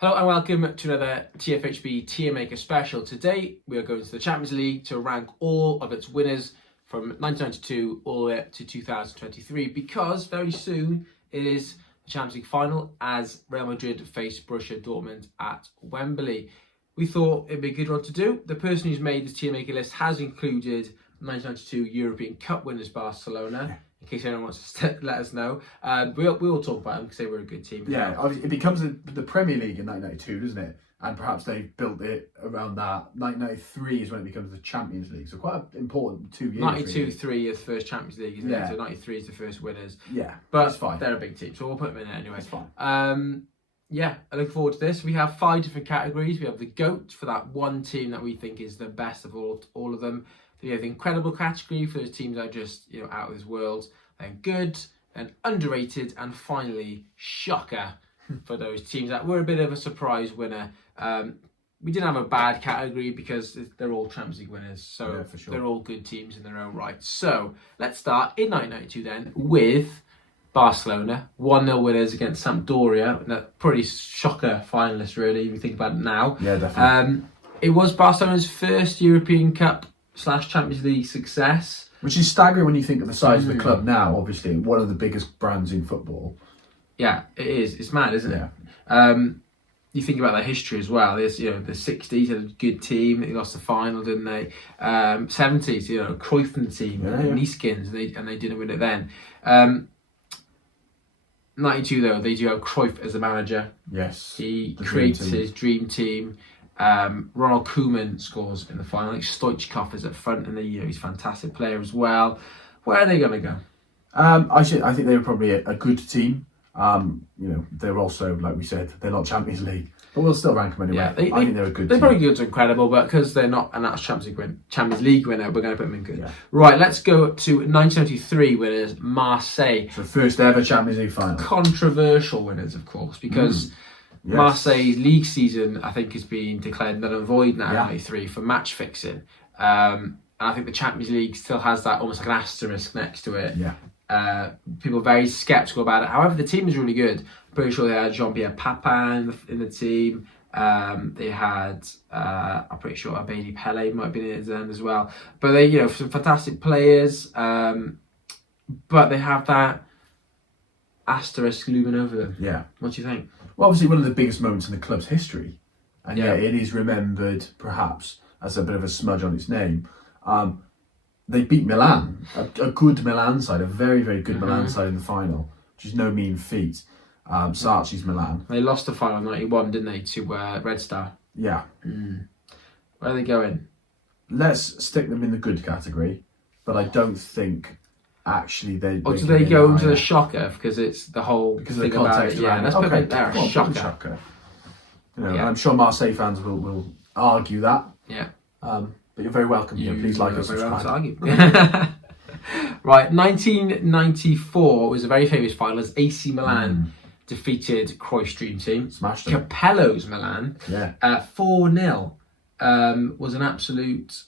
Hello and welcome to another TFHB Tier Maker special. Today we are going to the Champions League to rank all of its winners from 1992 all the way up to 2023 because very soon it is the Champions League final as Real Madrid face Borussia Dortmund at Wembley. We thought it'd be a good one to do. The person who's made this Tier Maker list has included 1992 European Cup winners Barcelona. In case anyone wants to let us know. We'll talk about them because they were a good team. Yeah, obviously it becomes the Premier League in 1992, doesn't it? And perhaps they built it around that. 1993 is when it becomes the Champions League. So quite an important 2 years. 92-3 really. Is the first Champions League, isn't it? So 93 is the first winners. Yeah, but it's fine. They're a big team, so we'll put them in there anyway. It's fine. Yeah, I look forward to this. We have 5 different categories. We have the GOAT for that one team that we think is the best of all of them. We have the incredible category for those teams that are just out of this world. Then good and underrated, and finally shocker for those teams that were a bit of a surprise winner. We didn't have a bad category because they're all Champions League winners, so yeah, for sure. They're all good teams in their own right. So let's start in 1992 then with Barcelona, 1-0 winners against Sampdoria, and a pretty shocker finalist really if you think about it now. Yeah, definitely. It was Barcelona's first European Cup / Champions League success. Which is staggering when you think of the size of the club now, obviously, one of the biggest brands in football. Yeah, it is. It's mad, isn't it? You think about their history as well. There's, the 60s, had a good team. They lost the final, didn't they? 70s, Cruyff and the team, Nieskins, and they didn't win it then. 92, though, they do have Cruyff as the manager. Yes. He creates his dream team. Ronald Koeman scores in the final. Stoichkov is up front, and he's a fantastic player as well. Where are they going to go? I think they were probably a good team. They're also, like we said, they're not Champions League, but we'll still rank them anyway. Yeah, I think they're a good team. They're probably good to incredible, but because they're not an actual Champions League winner, we're going to put them in good. Yeah. Right, let's go to 1993 winners, Marseille. So first ever Champions League final. Controversial winners, of course, because Yes. Marseille's league season, I think, has been declared null and void now in 93 for match fixing. And I think the Champions League still has that almost like an asterisk next to it. Yeah. People are very sceptical about it. However, the team is really good. I'm pretty sure they had Jean-Pierre Papin in the team. They had, I'm pretty sure Abedi Pele might have been in it then as well. But they, some fantastic players. But they have that asterisk looming over them. Yeah. What do you think? Well, obviously one of the biggest moments in the club's history. And it is remembered perhaps as a bit of a smudge on its name. They beat Milan, a good Milan side, a very, very good Milan side in the final, which is no mean feat. Sarchi's Milan. They lost the final in 91, didn't they, to Red Star? Yeah. Where are they going? Let's stick them in the good category, but I don't think actually they... Or do they go into the shocker because it's the whole thing about it? Yeah, let's put it there, a shocker. I'm sure Marseille fans will argue that. Yeah. But you're very welcome. Please like us, subscribe. Right, 1994 was a very famous final as AC Milan defeated Cruyff's dream team. Smashed them. Capello's Milan. Yeah. 4-0 was an absolute,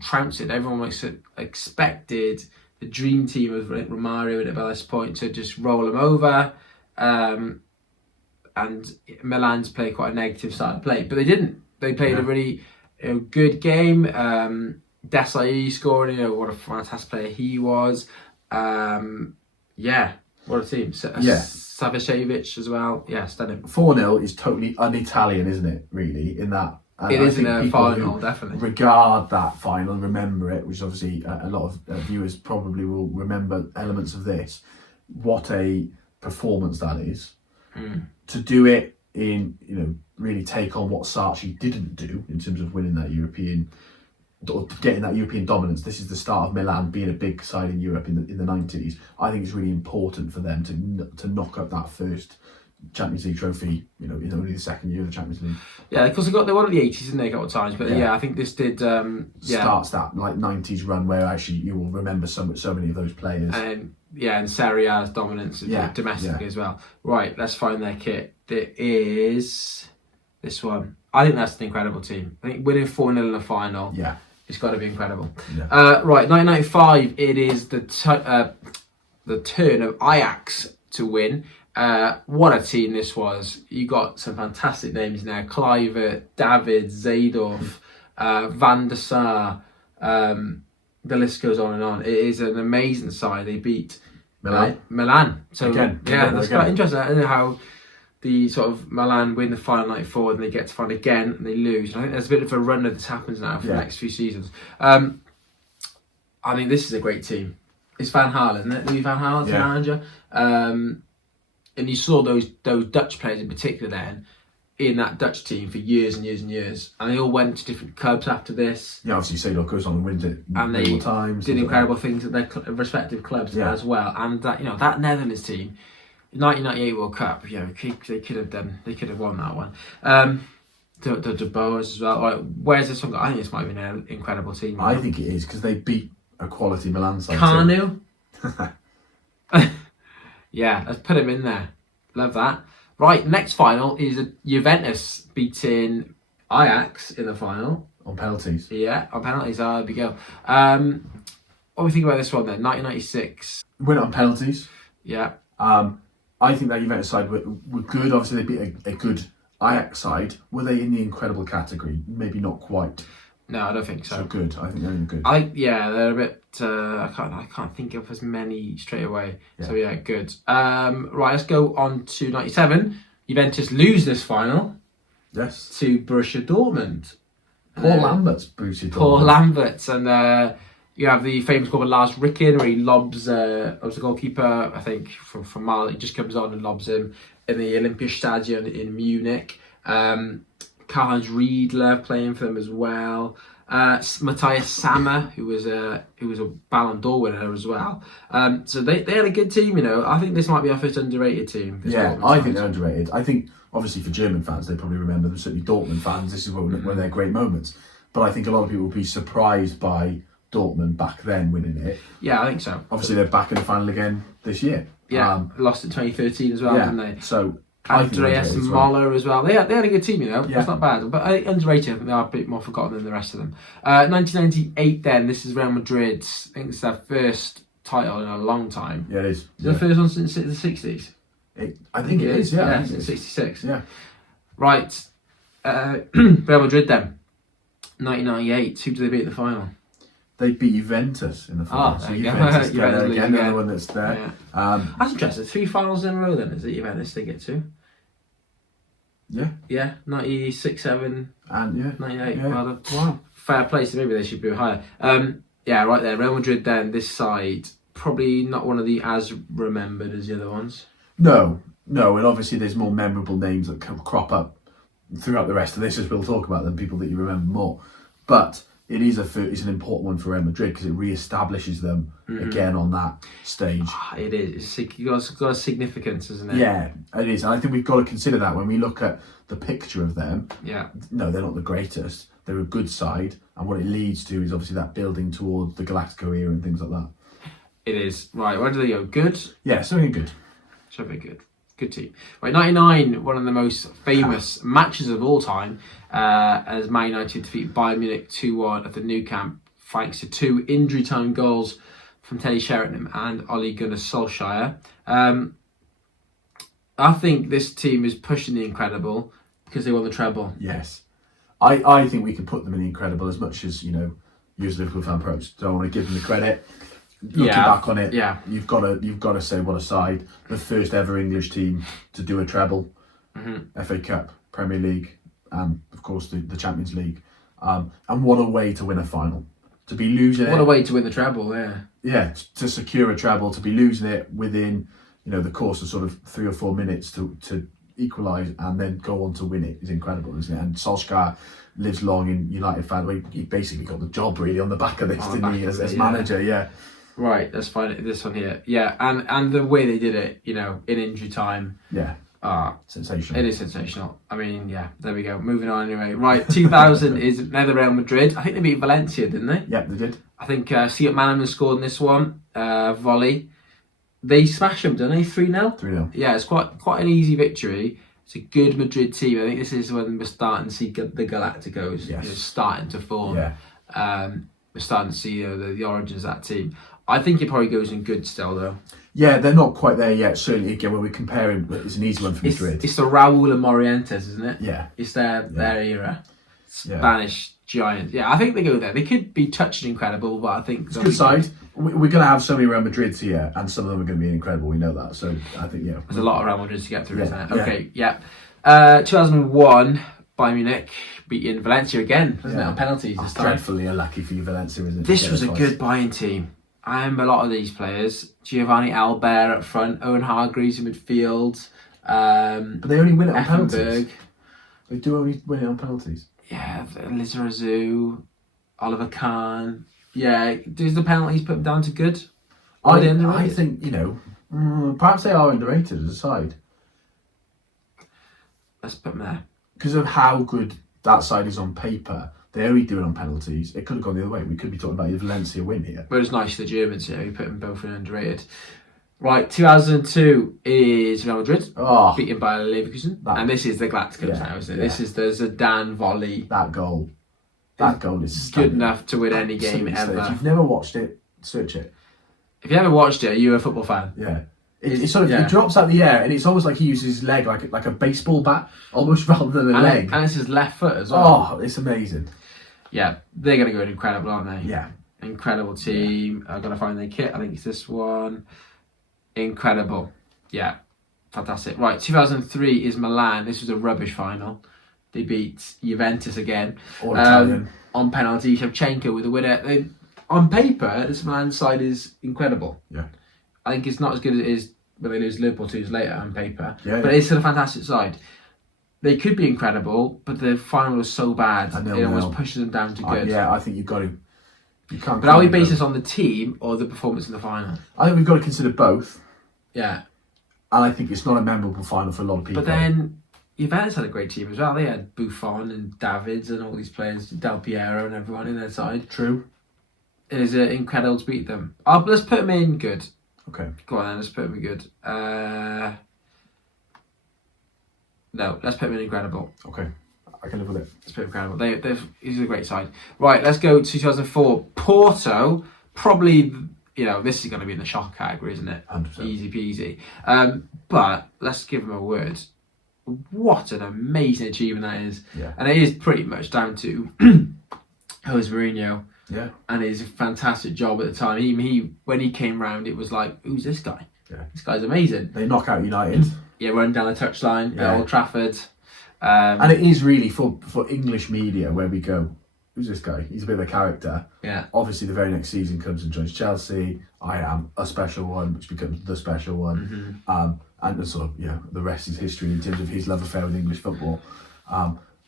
trouncing. Everyone expected the dream team of Romario and by this point to just roll them over. And Milan's played quite a negative start to play, but they didn't. They played a really good game. Desailly scoring, what a fantastic player he was. What a team. Savicevic as well. Yeah, stunning. 4-0 is totally un-Italian, isn't it, really, in that... It is in a final, definitely. Regard that final and remember it, which obviously a lot of viewers probably will remember elements of this. What a performance that is. To do it in, really take on what Sarchi didn't do in terms of winning that European, or getting that European dominance. This is the start of Milan being a big side in Europe in the 90s. I think it's really important for them to knock up that first Champions League trophy, in only the second year of the Champions League. Yeah, because they won in the 80s, didn't they, a couple of times? But I think this did... starts that 90s run where actually you will remember so many of those players. And Serie A's dominance domestically as well. Right, let's find their kit. There is this one. I think that's an incredible team. I think winning 4-0 in the final. Yeah. It's got to be incredible. Yeah. Right, 1995, it is the turn of Ajax to win. What a team this was. You got some fantastic names now. Kluivert, David, Zaydorf, Van der Sar. The list goes on and on. It is an amazing side. They beat Milan. So that's quite interesting. I don't know how the sort of Milan win the final 94 and they get to final again and they lose. And I think there's a bit of a run of this happens now for the next few seasons. I mean, this is a great team. It's Van Gaal, isn't it? Louis Van Gaal, the manager. And you saw those Dutch players in particular then in that Dutch team for years and years and years. And they all went to different clubs after this. Yeah, obviously Seedorf goes on and wins it and they multiple times. Did incredible things at their respective clubs as well. And that, that Netherlands team, 1998 World Cup, they could have won that one. The Boers as well. Right, where's this one got? I think this might be an incredible team. I think it is because they beat a quality Milan side. Carnu. Yeah, let's put him in there. Love that. Right, next final is Juventus beating Ajax in the final. On penalties. Yeah, on penalties. There we go. What do we think about this one then? 1996. Win it on penalties. Yeah. I think that Juventus side were good. Obviously, they beat a good Ajax side. Were they in the incredible category? Maybe not quite. No, I don't think so. So good. I think they're good. They're a bit. I can't think of as many straight away. Yeah. So yeah, good. Right, let's go on to 97. Juventus lose this final. Yes. To Borussia Dortmund. Paul Lambert's Borussia Dortmund. Paul Lambert, and you have the famous goal of Lars Ricken, where he lobs the goalkeeper. I think from Mali, he just comes on and lobs him in the Olympiastadion in Munich. Karl-Heinz Riedler playing for them as well. Matthias Sammer, who was a Ballon d'Or winner as well. So they had a good team, I think this might be our first underrated team. I think they're underrated. I think obviously for German fans they probably remember them. Certainly Dortmund fans, this is one of their great moments. But I think a lot of people will be surprised by Dortmund back then winning it. Yeah, I think so. Obviously they're back in the final again this year. Yeah, lost in 2013 as well, didn't they? So Andreas Moller as well. They had a good team, Yeah. It's not bad. But underrated, I think they are a bit more forgotten than the rest of them. 1998 then, this is Real Madrid. I think it's their first title in a long time. Yeah, it is. Is it the first one since the 60s? I think it is, yeah. Since 66. Yeah. Right. Real Madrid then. 1998. Who did they beat in the final? They beat Juventus in the final. There you go. Juventus Juventus again, another one that's there. Yeah. That's interesting. 3 finals in a row then, is it Juventus they get to? Yeah. Yeah, 96, 7, and 98. Yeah. Well, wow. Fair play, so maybe they should be higher. Yeah, right there. Real Madrid then, this side, probably not one of the as remembered as the other ones. No, and obviously there's more memorable names that crop up throughout the rest of this as we'll talk about them, people that you remember more. But it is it's an important one for Real Madrid because it re-establishes them again on that stage. It is. It's got a significance, isn't it? Yeah, it is. And I think we've got to consider that when we look at the picture of them. Yeah. No, they're not the greatest. They're a good side. And what it leads to is obviously that building towards the Galactico era and things like that. It is. Right, where do they go? Good? Yeah, something good. Something good. Good team. Right, 99, one of the most famous matches of all time, as Man United defeat Bayern Munich 2-1 at the Nou Camp, thanks to 2 injury time goals from Teddy Sheringham and Ole Gunnar Solskjaer. I think this team is pushing the incredible because they won the treble. Yes. I think we can put them in the incredible as much as, you as Liverpool fan pros don't want to give them the credit. Looking back on it, you've got to say what a side. The first ever English team to do a treble, FA Cup, Premier League, and of course the Champions League. And what a way to win a final. To be losing it. What a way to win the treble, yeah. Yeah, to secure a treble, to be losing it within, the course of sort of 3 or 4 minutes to equalise and then go on to win it is incredible, isn't it? And Solskjaer lives long in United fan. He basically got the job really on the back of this, didn't he, as manager, yeah. Right, let's find this one here. Yeah, and the way they did it, in injury time. Yeah. Sensational. It is sensational. I mean, yeah, there we go. Moving on anyway. Right, 2000 is another Real Madrid. I think they beat Valencia, didn't they? Yeah, they did. I think Stuart Manaman scored in this one. Volley. They smashed them, didn't they? 3-0? 3-0. Yeah, it's quite an easy victory. It's a good Madrid team. I think this is when we're starting to see the Galacticos starting to form. Yeah. We're starting to see the origins of that team. I think it probably goes in good still, though. Yeah, they're not quite there yet. Certainly, again, when we're comparing, it's an easy one for Madrid. It's the Raúl and Morientes, isn't it? Yeah. It's their era. Spanish giants. Yeah, I think they go there. They could be touching incredible, but I think... It's a good side. We're going to have so many Real Madrids here, and some of them are going to be incredible. We know that. So I think, yeah. There's a lot of Real Madrids to get through, isn't it? Yeah. Okay, yeah. 2001, Bayern Munich beating Valencia again, wasn't it, on penalties this time. Dreadfully unlucky for you, Valencia, isn't it? This was a good Bayern team. I remember a lot of these players. Giovanni Albert up front, Owen Hargreaves in midfield. But they only win it on Effenberg. penalties. They do only win it on penalties. Yeah, Liz Razou, Oliver Kahn. Yeah, does the penalties put them down to good? I think, perhaps they are underrated as a side. Let's put them there. Because of how good that side is on paper, they only do it on penalties. It could have gone the other way. We could be talking about a Valencia win here. But it's nice for the Germans here. We put them both in underrated. Right, 2002 is Real Madrid, beaten by Leverkusen. And this is the Galacticos now, isn't it? Yeah. This is the Zidane volley. That goal is good enough to win any game ever. If you've never watched it, search it. If you haven't watched it, you're a football fan. Yeah. It sort of it drops out the air, and it's almost like he uses his leg like a baseball bat, almost rather than a leg. And it's his left foot as well. Oh, it's amazing. Yeah, they're going to go incredible, aren't they? Yeah. Incredible team. I've got to find their kit. I think it's this one. Incredible. Yeah. Fantastic. Right, 2003 is Milan. This was a rubbish final. They beat Juventus again. All Italian. On penalty. Shevchenko with the winner. On paper, this Milan side is incredible. Yeah. I think it's not as good as it is when they lose Liverpool 2 years later on paper. Yeah, but it's still a fantastic side. They could be incredible, but the final was so bad, it almost pushes them down to good. I think you've got to. You can't. But are we basing this on the team or the performance in the final? I think we've got to consider both. Yeah. And I think it's not a memorable final for a lot of people. But then Juventus had a great team as well. They had Buffon and Davids and all these players, Del Piero and everyone in their side. True. It is incredible to beat them. Let's put them in good. Okay. Go on then, let's put them in good. No, let's put them in incredible. Okay. I can live with it. Let's put them incredible. He's a great side. Right, let's go to 2004. Porto, probably, this is going to be in the shock category, isn't it? 100%. Easy peasy. But let's give them a word. What an amazing achievement that is. Yeah. And it is pretty much down to Jose Mourinho. Yeah. And his fantastic job at the time. When he came round, it was like, who's this guy? Yeah. This guy's amazing. They knock out United. Yeah, running down the touchline at Old Trafford. And it is really for English media where we go, who's this guy? He's a bit of a character. Yeah. Obviously, the very next season comes and joins Chelsea. I am a special one, which becomes the special one. Mm-hmm. And sort of, the rest is history in terms of his love affair with English football.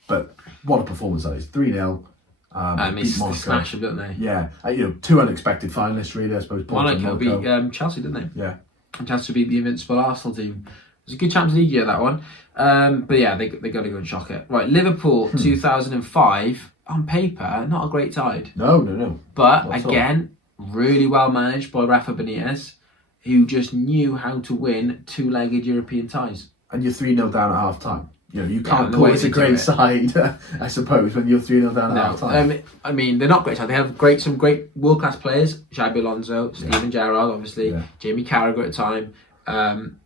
But what a performance that is. 3-0. They smashed them, didn't they? Yeah. Two unexpected finalists, really, I suppose. Monaco beat Chelsea, didn't they? Yeah. And Chelsea beat the invincible Arsenal team. It was a good Champions League year, that one. But yeah, they got to go and shock it. Right, Liverpool 2005, on paper, not a great side. No. But again, really well managed by Rafa Benitez, who just knew how to win two-legged European ties. And you're 3-0 down at half time. You can't call it a great side, I suppose, when you're 3-0 down at half time. I mean, they're not great side. They have some great world-class players. Xabi Alonso, Steven Gerrard, obviously, Jamie Carragher at the time.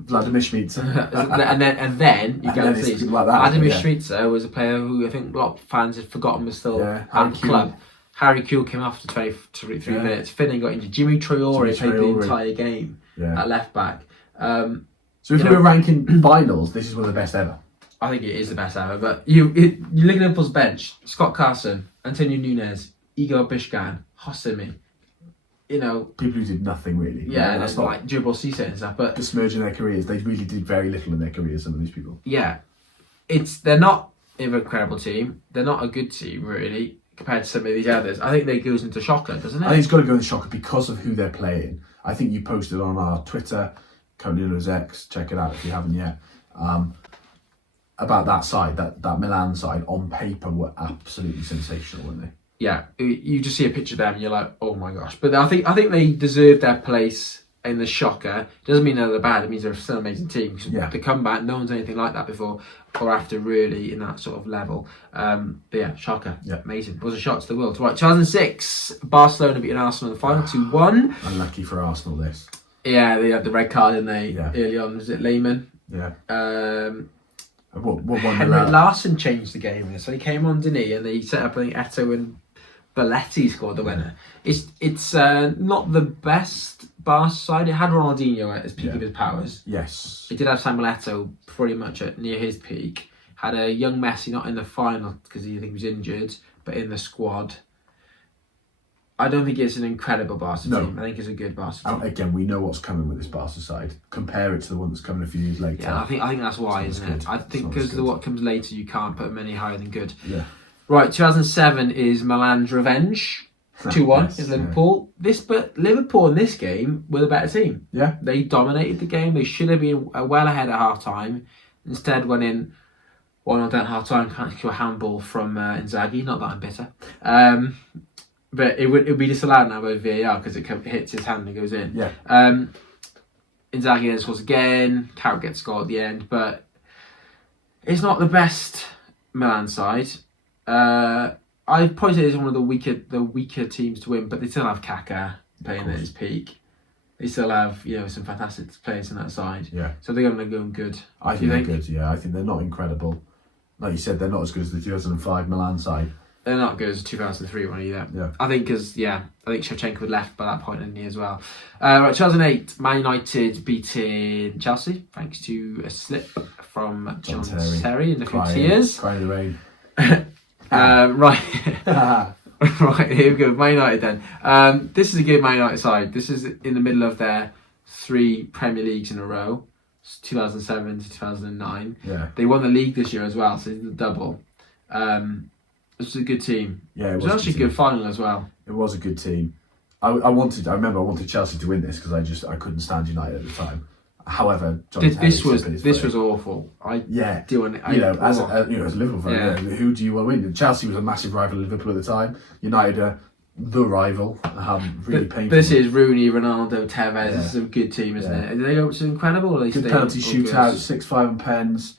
Vladimir Švica. and then you go to these. Like that, Vladimir Švica was a player who I think a lot of fans had forgotten was still at the club. Harry Kewell came after 23 minutes. Finnan got injured. Jimmy Traore played the entire game at left back. So if we were ranking finals, this is one of the best ever. I think it is the best ever. But you look at Liverpool's bench: Scott Carson, Antonio Nunes, Igor Bishkan, Hosseini. People who did nothing really. Yeah, and that's not like Djibril Cissé and stuff. But besmirching their careers, they really did very little in their careers. Some of these people. Yeah, they're not an incredible team. They're not a good team really compared to some of these others. I think that goes into shocker, doesn't it? I think it's got to go into shocker because of who they're playing. I think you posted on our Twitter, Conilo's X. Check it out if you haven't yet. About that side, that Milan side on paper were absolutely sensational, weren't they? Yeah, you just see a picture of them and you're like, oh my gosh. But I think they deserve their place in the shocker. Doesn't mean they're bad. It means they're still an amazing team. Yeah. The comeback, no one's done anything like that before or after, really, in that sort of level. But yeah, shocker. Yeah. Amazing. It was a shock to the world. Right, 2006, Barcelona beating Arsenal in the final 2-1. Unlucky for Arsenal, this. Yeah, they had the red card, didn't they? Yeah. Early on, was it Lehman? Yeah. What won Henrik Larsson changed the game, so he came on, didn't he? And they set up, I think, Eto'o and Belletti scored the winner. It's not the best Barca side. It had Ronaldinho at his peak of his powers. Yes. It did have Samuel Eto'o pretty much near his peak. Had a young Messi, not in the final because I think he was injured, but in the squad. I don't think it's an incredible Barca team. I think it's a good Barca team. Again, we know what's coming with this Barca side. Compare it to the one that's coming a few years later. Yeah, I think that's why, isn't it? I think because of what comes later, you can't put them any higher than good. Yeah. Right, 2007 is Milan's revenge. 2-1 is Liverpool. But Liverpool in this game were the better team. Yeah. They dominated the game. They should have been well ahead at half time. Instead, went in 1-0 down half time, can't secure a handball from Inzaghi. Not that I'm bitter. But it would be disallowed now by VAR because it hits his hand and goes in. Yeah. Inzaghi then scores again. Carrot gets scored at the end, but it's not the best Milan side. I'd probably say it's one of the weaker teams to win, but they still have Kaká playing at his peak. They still have some fantastic players on that side. Yeah. So they're going to go good. I think they're good. Yeah, I think they're not incredible. Like you said, they're not as good as the 2005 Milan side. They're not good as the 2003 one either. Yeah. I think Shevchenko had left by that point, didn't he, as well. Right, 2008, Man United beating Chelsea thanks to a slip from John Terry in a few tears. Crying in the rain. Right. Right, here we go. Man United then. This is a good Man United side. This is in the middle of their 3 Premier Leagues in a row. 2007 to 2009. Yeah. They won the league this year as well, so it's a double. This was a good team. Yeah, it was actually a good final as well. It was a good team. I remember I wanted Chelsea to win this because I couldn't stand United at the time. However, this was awful. As a Liverpool fan, who do you want to win? Chelsea was a massive rival of Liverpool at the time. United the rival. Really painful. This is Rooney, Ronaldo, Tevez. Yeah. This is a good team, isn't it? Did they go to incredible? Or good penalty shootout, 6-5 and pens.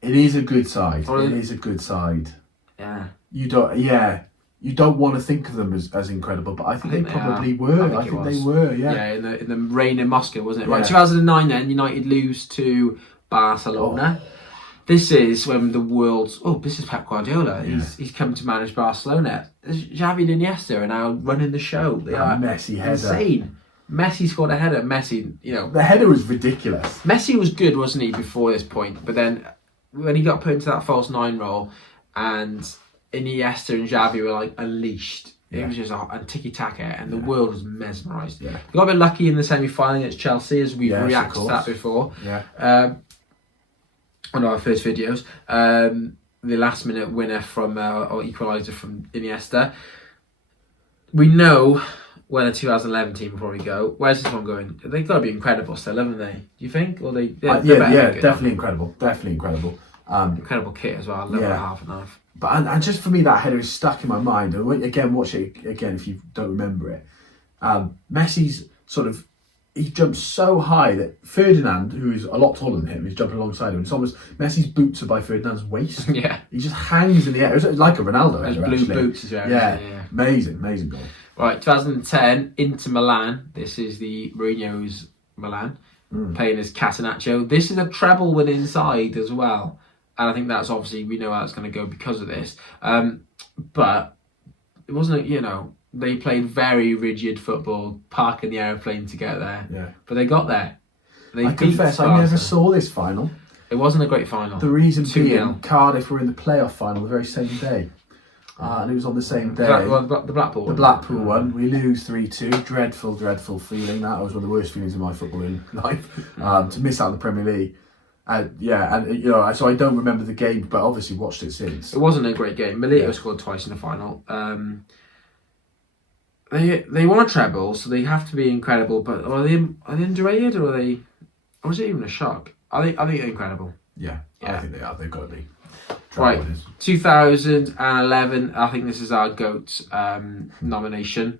It is a good side. It is a good side. Yeah. You don't want to think of them as incredible, but I think they probably were. I think they were. Yeah. Yeah, in the rain in Moscow, wasn't it? Right. 2009. Then United lose to Barcelona. This is when the world's... this is Pep Guardiola. Yeah. He's come to manage Barcelona. Xavi and Iniesta are now running the show. They are Messi header. Insane. Messi scored a header. Messi, The header was ridiculous. Messi was good, wasn't he, before this point? But then when he got put into that false 9 role and Iniesta and Xavi were like unleashed, it was just a tiki-taka and the world was mesmerised. Yeah. We got a bit lucky in the semi-final against Chelsea, as we've reacted to that before. Yeah. On our first videos. The last minute winner from or equaliser from Iniesta. We know where the 2011 team will probably go. Where's this one going? They've got to be incredible still, haven't they? Do you think? Or definitely incredible. Definitely incredible. Incredible kit as well. Level half and half. But and just for me, that header is stuck in my mind. And again, watch it again if you don't remember it. Messi's he jumps so high that Ferdinand, who is a lot taller than him, is jumping alongside him. It's almost Messi's boots are by Ferdinand's waist. Yeah. He just hangs in the air. It's like a Ronaldo header, blue actually. Boots as well. Yeah. Amazing goal. Right, 2010, Inter Milan. This is the Mourinho's Milan, playing as Catenaccio. This is a treble winning side as well. And I think that's obviously, we know how it's going to go because of this. But it wasn't, they played very rigid football, parking the aeroplane to get there. Yeah. But they got there. I confess, I never saw this final. It wasn't a great final. The reason being, Cardiff were in the playoff final the very same day. And it was on the same day. The Blackpool one. The Blackpool one. We lose 3-2. Dreadful feeling. That was one of the worst feelings in my footballing life. To miss out on the Premier League. So I don't remember the game, but obviously watched it since. It wasn't a great game. Milito scored twice in the final. They won a treble, so they have to be incredible. But are they underrated, or or is it even a shock? I think they're incredible. Yeah, I think they are. They've got to be. Right, 2011. I think this is our GOAT nomination.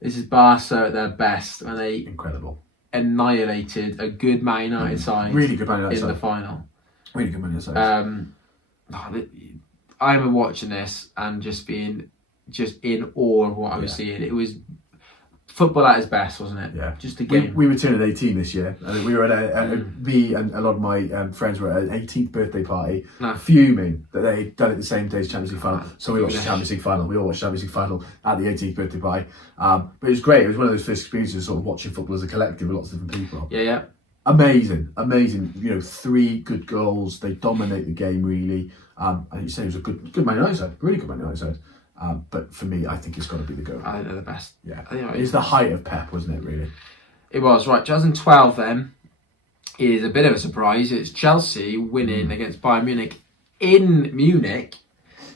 This is Barca at their best, and they Incredible. annihilated a good Man United side. Really good Man United in side. the final. Really good Man United side. I remember watching this and just being in awe of what I was seeing. It was football at its best, wasn't it? Yeah. Just a game. We were turning 18 this year. I think we were at me and a lot of my friends were at an 18th birthday party, fuming that they'd done it the same day as Champions League final. So we watched the Champions League final. We all watched the Champions League final at the 18th birthday party. But it was great. It was one of those first experiences, sort of watching football as a collective with lots of different people. Yeah. Amazing. You know, 3 good goals. They dominate the game really. And you say it was a good Man United side, really good Man United side. But for me, I think it's got to be the GOAT. I think they're the best. Yeah, I think it's the height of Pep, wasn't it? Really, it was. Right, 2012 then is a bit of a surprise. It's Chelsea winning against Bayern Munich in Munich,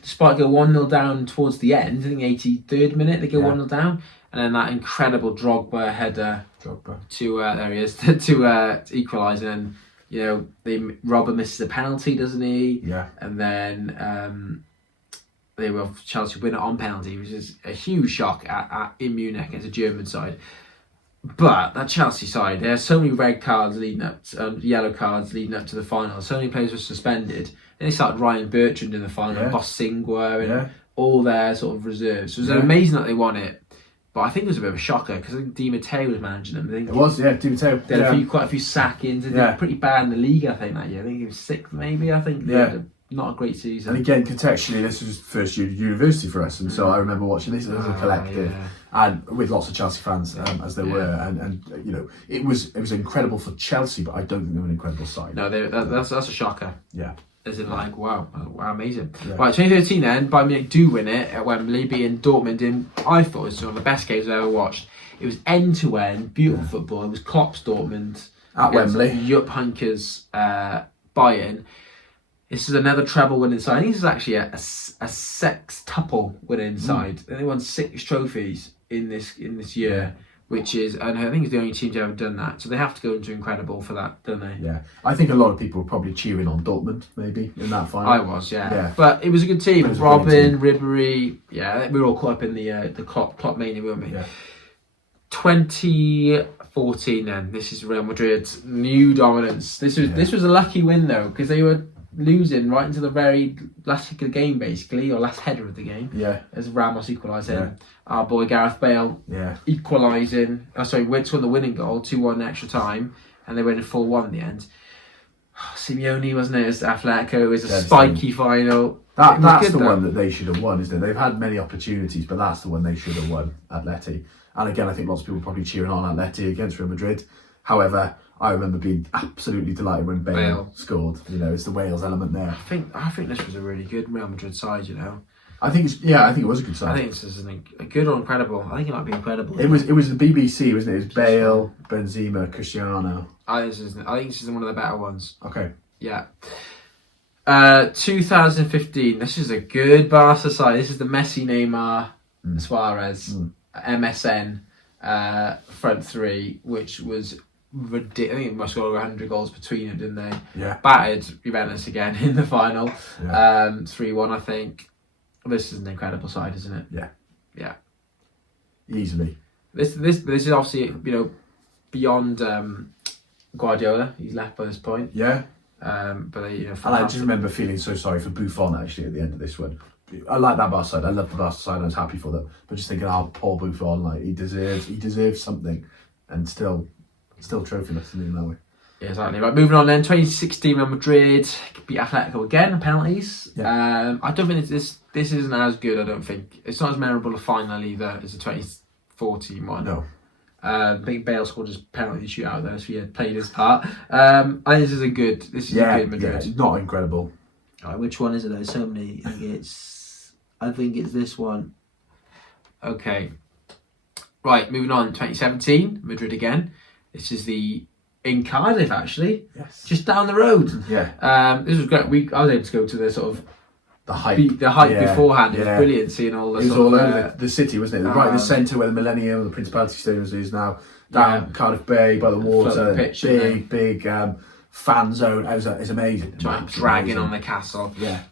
despite going 1-0 down towards the end. I think 83rd minute they go 1-0 down, and then that incredible Drogba header to there he is to equalise, and you know Robert misses a penalty, doesn't he? Yeah, and then. They will Chelsea win it on penalty, which is a huge shock in Munich against a German side. But that Chelsea side, there are so many red cards leading up, yellow cards leading up to the final. So many players were suspended. Then they started Ryan Bertrand in the final, Bosingwa, and all their sort of reserves. So it was amazing that they won it. But I think it was a bit of a shocker because I think Di Matteo was managing them. I think it was, Di Matteo. They had quite a few sack-ins. They were pretty bad in the league, I think, that year. I think he was 6th, maybe. I think. Not a great season. And again, contextually, this was first year university for us, and so I remember watching this as a collective, and with lots of Chelsea fans as there were, and you know, it was incredible for Chelsea, but I don't think they were an incredible side. No, that's a shocker. Yeah. As in, like, wow, amazing. Yeah. Right, 2013 then, Bayern Munich do win it at Wembley, beating Dortmund in, I thought it was one of the best games I've ever watched. It was end-to-end, beautiful football. It was Klopp's Dortmund. At Wembley. Jupp Heynckes Bayern. This is another treble winning side. I think this is actually a sextuple winning side. They won 6 trophies in this year, which is, and I think it's the only team to ever done that. So they have to go into incredible for that, don't they? Yeah, I think a lot of people were probably cheering on Dortmund maybe in that final. I was, yeah. But it was a good team. Robin, Ribéry, we were all caught up in the Klopp mania, weren't we? Yeah. 2014 then. This is Real Madrid's new dominance. This was a lucky win though, because they were losing right into the very last kick of the game, basically, or last header of the game. Yeah. As Ramos equalised in. Our boy Gareth Bale equalising. Went to win the winning goal, 2-1 extra time, and they went in 4-1 in the end. Simeone, wasn't it? As Atletico, it was a spiky final. That's the one that they should have won, isn't it? They've had many opportunities, but that's the one they should have won, Atleti. And again, I think lots of people probably cheering on Atleti against Real Madrid. However, I remember being absolutely delighted when Bale scored. You know, it's the Wales element there. I think this was a really good Real Madrid side. You know, I think it was a good side. I think this is a good or incredible. I think it might be incredible. It was the BBC, wasn't it? It was Bale, Benzema, Cristiano. I think this is one of the better ones. Okay. Yeah. 2015. This is a good Barca side. This is the Messi, Neymar, Suarez, MSN front three, which was ridiculous. I think it must go over 100 goals between them, didn't they? Yeah. Battered Juventus again in the final. 3-1, I think. This is an incredible side, isn't it? Yeah. Yeah. Easily. This is obviously, beyond Guardiola. He's left by this point. Yeah. But they, and I just remember feeling so sorry for Buffon actually at the end of this one. I like that Barca side. I love the Barca side. I was happy for them. But just thinking, poor Buffon, like he deserves something, and still trophyless in that way. Yeah, exactly. Right, moving on then. 2016 Real Madrid beat Atletico again. Penalties. Yeah. I don't think this isn't as good. I don't think it's not as memorable a final either as the 2014 one. No. I think Bale scored his penalty shootout there, so he had played his part. I think this is a good Madrid. Yeah, not incredible. Right, which one is it? There's so many. I think it's this one. Okay. Right, moving on. 2017 Madrid again. This is in Cardiff actually. Yes. Just down the road. Yeah. This was great. I was able to go to the sort of the hype beforehand. It was brilliant seeing all the. It was all over the city, wasn't it? Right in the centre where the Millennium, the Principality Stadium is now. Down Cardiff Bay by the water. Pitch, big fan zone. It's amazing. Dragging on the castle. Yeah.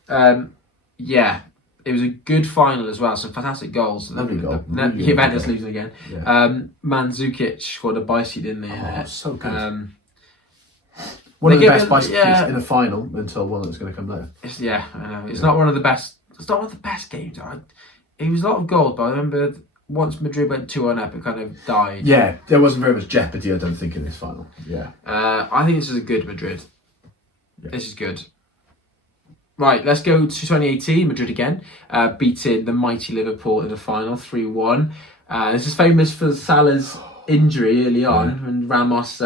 Yeah. It was a good final as well. Some fantastic goals. Lovely goal. Juventus losing again. Yeah. Mandzukic scored a bicycle, didn't he? Oh, so good. One of the best bicycles in a final until one that's going to come later. I know. It's not one of the best. It's not one of the best games. It was a lot of goals, but I remember once Madrid went 2-1 up, it kind of died. Yeah, there wasn't very much jeopardy, I don't think, in this final. Yeah. I think this is a good Madrid. Yeah. This is good. Right, let's go to 2018, Madrid again, beating the mighty Liverpool in the final, 3-1. This is famous for Salah's injury early on when Ramos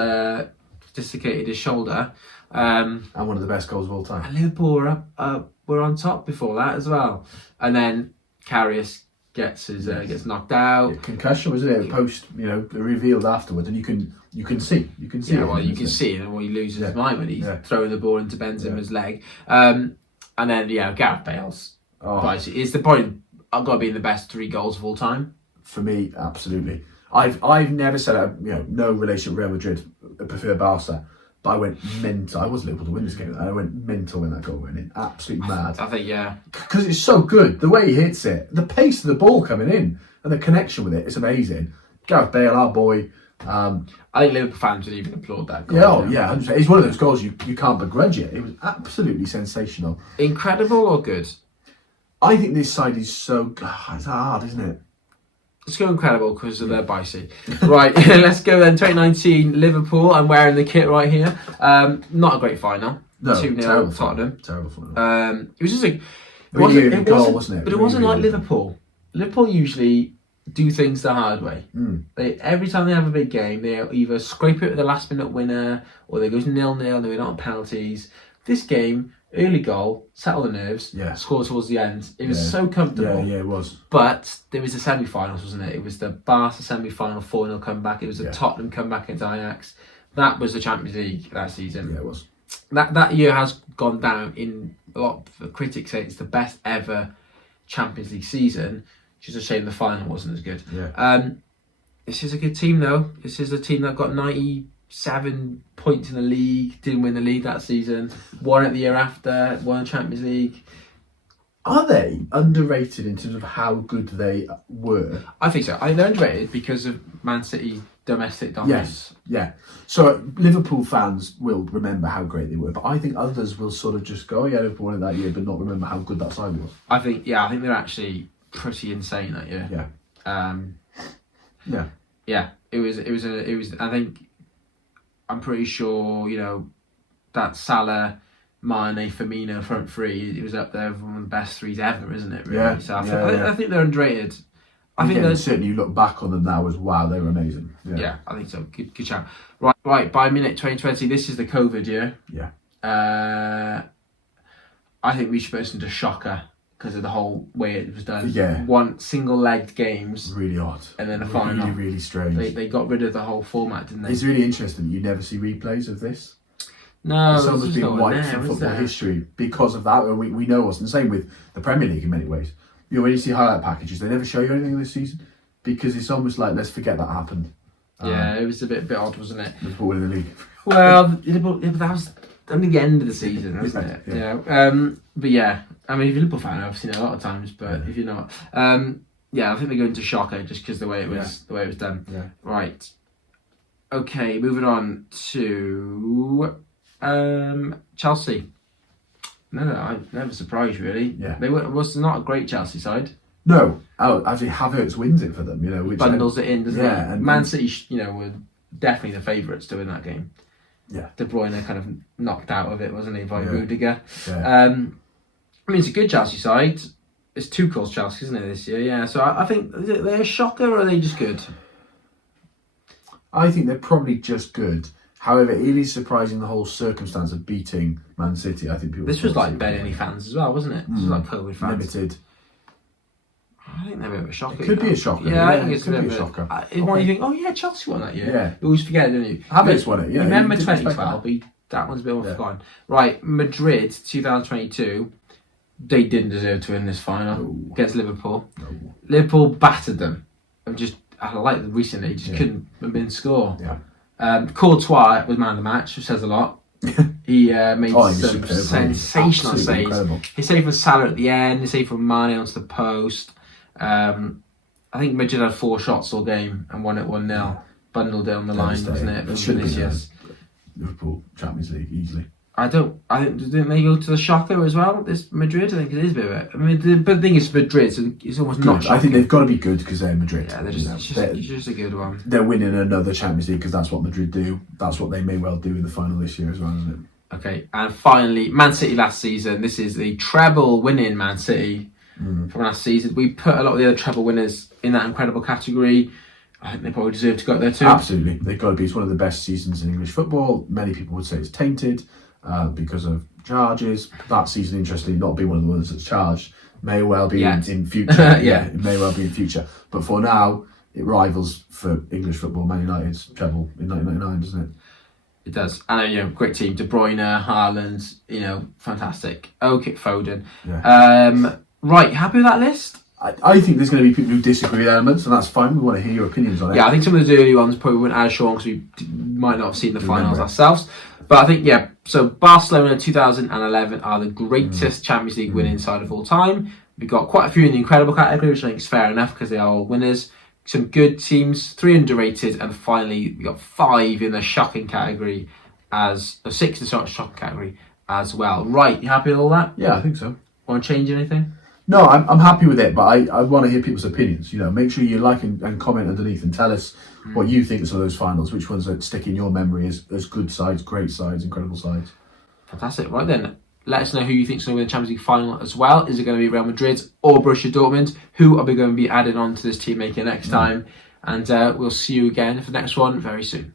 dislocated his shoulder. And one of the best goals of all time. And Liverpool were on top before that as well. And then Karius gets knocked out. Yeah, concussion, wasn't it? Post, revealed afterwards, and you can see. You can see. Yeah, well, you can see, and he loses his mind when he's throwing the ball into Benzema's leg. And then, Gareth Bale's. It's the point. I've got to be in the best 3 goals of all time. For me, absolutely. I've never said no relation with Real Madrid. I prefer Barca, but I went mental. I was Liverpool to win this game, and I went mental when that goal went in. Absolutely mad. I think because it's so good. The way he hits it, the pace of the ball coming in, and the connection with it, it's amazing. Gareth Bale, our boy. I think Liverpool fans would even applaud that goal. Yeah, 100%. It's one of those goals you can't begrudge it. It was absolutely sensational. Incredible or good? I think this side is so... it's hard, isn't it? Let's go incredible because of their bicy. Right, let's go then. 2019 Liverpool. I'm wearing the kit right here. Not a great final. No, 2-0 Tottenham. Terrible final. It was just a... wasn't it? But it wasn't like Liverpool. Liverpool usually do things the hard way. Every time they have a big game, they either scrape it with a last minute winner or they go 0-0 and they win on penalties. This game, early goal, settle the nerves, score towards the end. It was so comfortable. Yeah, it was. But there was the semi-finals, wasn't it? It was the Barca semi-final 4-0 comeback. It was the Tottenham comeback against Ajax. That was the Champions League that season. Yeah, it was. That year has gone down in a lot of critics say it's the best ever Champions League season. It's just a shame the final wasn't as good. Yeah. This is a good team though. This is a team that got 97 points in the league, didn't win the league that season, won it the year after, won the Champions League. Are they underrated in terms of how good they were? I think so. I think they're underrated because of Man City domestic dominance. Yes, yeah. So Liverpool fans will remember how great they were, but I think others will sort of just go, Liverpool won it that year, but not remember how good that side was. I think they're actually pretty insane that year. Yeah. It was. I think I'm pretty sure that Salah, Mane, Firmino front three. It was up there with one of the best threes ever, isn't it? Really? Yeah. So I think they're underrated. I think certainly you look back on them now as wow, they were amazing. Yeah, I think so. Good shout. Right. By minute 2020, this is the COVID year. Yeah. I think we should put this into shocker because of the whole way it was done. Yeah. One single-legged games. Really odd. And then a final. Really strange. They got rid of the whole format, didn't they? It's really interesting that you never see replays of this. No, it's almost been wiped from football history because of that. And we know what's the same with the Premier League in many ways. When you see highlight packages, they never show you anything this season because it's almost like, let's forget that happened. It was a bit odd, wasn't it? Liverpool winning the league. Well, that was only the end of the season, wasn't it? Yeah. But yeah, I mean, if you're a Liverpool fan, I've seen it a lot of times. But if you're not, I think they go into shocker just because the way it was done. Yeah. Right. Okay, moving on to Chelsea. No, I never surprised really. Yeah. Was not a great Chelsea side. No, actually Havertz wins it for them. Which bundles it in, doesn't it? And Man City, were definitely the favourites to win that game. Yeah. De Bruyne kind of knocked out of it, wasn't he, by Rudiger? Yeah. I mean, it's a good Chelsea side. It's Tuchel's Chelsea, isn't it, this year? Yeah. So I think they're a shocker, or are they just good? I think they're probably just good. However, it is surprising the whole circumstance of beating Man City. I think people. This was like barely any fans as well, wasn't it? This was like COVID fans. Limited. I think they're a bit of a shocker. It could be a shocker. Yeah, I think it's a bit of a shocker. When you think, Chelsea won that year. Yeah. You always forget, don't you? Havertz won it. Yeah. You remember 2012? That one's a bit forgotten. Right, Madrid 2022. They didn't deserve to win this final against Liverpool. No. Liverpool battered them. I like them recently. Just couldn't win score. Yeah. Courtois was man of the match, which says a lot. He made He was some superb, sensational absolutely saves. incredible. He saved from Salah at the end. He saved from Mane onto the post. I think Madrid had 4 shots all game and won it 1-0. Bundled it on the line, wasn't it? It should have been Vinicius. Liverpool Champions League easily. I think didn't they go to the shocker as well? This Madrid, I think it is a bit of it. I mean, but the thing is, Madrid, so it's almost Good. not shocking. I think they've got to be good because they're Madrid. Yeah, they're you know. it's just a good one. They're winning another Champions League because that's what Madrid do. That's what they may well do in the final this year as well, isn't it? Okay, and finally, Man City last season. This is the treble winning Man City from last season. We put a lot of the other treble winners in that incredible category. I think they probably deserve to go up there too. Absolutely, they've got to be. It's one of the best seasons in English football. Many people would say it's tainted because of charges. That season, interestingly, not being one of the ones that's charged, may well be in future. Yeah, it may well be in future. But for now, it rivals for English football Man United's treble in 1999, doesn't it? It does. And great team. De Bruyne, Haaland, fantastic. Okay, Foden. Yeah. Right, happy with that list? I think there's going to be people who disagree with elements, and that's fine. We want to hear your opinions on it. Yeah, I think some of the early ones probably weren't as strong because we might not have seen the finals ourselves. But I think, so Barcelona 2011 are the greatest Champions League winning side of all time. We've got quite a few in the incredible category, which I think is fair enough because they are all winners. Some good teams, 3 underrated, and finally we got 5 in the shocking category 6 in the shocking category as well. Right, you happy with all that? Yeah, I think so. Want to change anything? No, I'm happy with it, but I want to hear people's opinions. Make sure you like and comment underneath and tell us what you think of some of those finals, which ones that stick in your memory as good sides, great sides, incredible sides. Fantastic. Right then, let us know who you think is going to win the Champions League final as well. Is it going to be Real Madrid or Borussia Dortmund? Who are we going to be adding on to this team maker next time? And we'll see you again for the next one very soon.